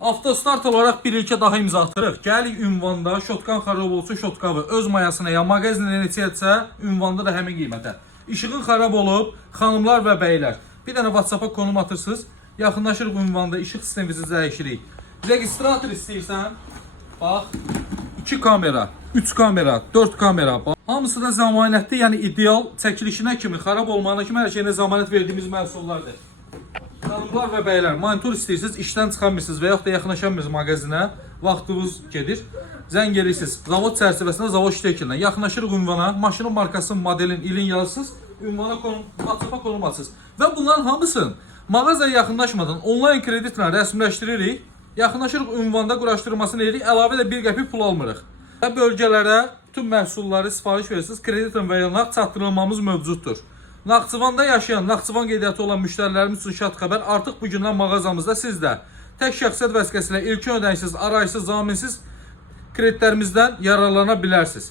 Avtostart olaraq bir ilkə daha imza atırıq. Gəlik ünvanda şotkan xarab olsa şotkavı öz mayasına ya mağazinə neçə etsə, ünvanda da həmin qiymətə. İşığın xarab olub, xanımlar və bəylər. Bir dənə WhatsApp-a konum atırsınız. Yaxınlaşırıq ünvanda, işıq sistemimizi dəyişirik. Registrator istəyirsən, bax, 2 kamera, 3 kamera, 4 kamera. Hamısı da zəmanətli, yəni ideal çəkilişinə kimi, xarab olmağına kimi hər şeyinə zəmanət verdiyimiz məhsullardır. Xanımlar və bəylər, monitor istəyirsiniz, işdən çıxamırsınız və yaxud da yaxınlaşamırsınız mağazinə, vaxtınız gedir. Zəng edirsiniz, zavod çərçivəsində zavod ştekindən. Yaxınlaşırıq ünvana, maşının markasının, modelin, ilin yazırsınız, ünvana konum, WhatsApp-a konum atsınız. Və bunların hamısını mağazaya yaxınlaşmadan onlayn kreditlə rəsmiləşdiririk. Yaxınlaşırıq ünvanda quraşdırmasını edirik, əlavə də 1 qəpik pul almırıq. Və bölgələrə bütün məhsulları sifariş verirsiniz, kreditin və ya nağd çatdırılmamız mövcuddur. Naxçıvanda yaşayan, Naxçıvan qeydiyyatı olan müştərilərimiz üçün şad xəbər. Artıq bugündən mağazamızda siz də tək şəxsiyyət vəsiqəsi ilə ilkin ödənişsiz, arayışsız, zaminsiz kreditlərimizdən yararlana bilərsiniz.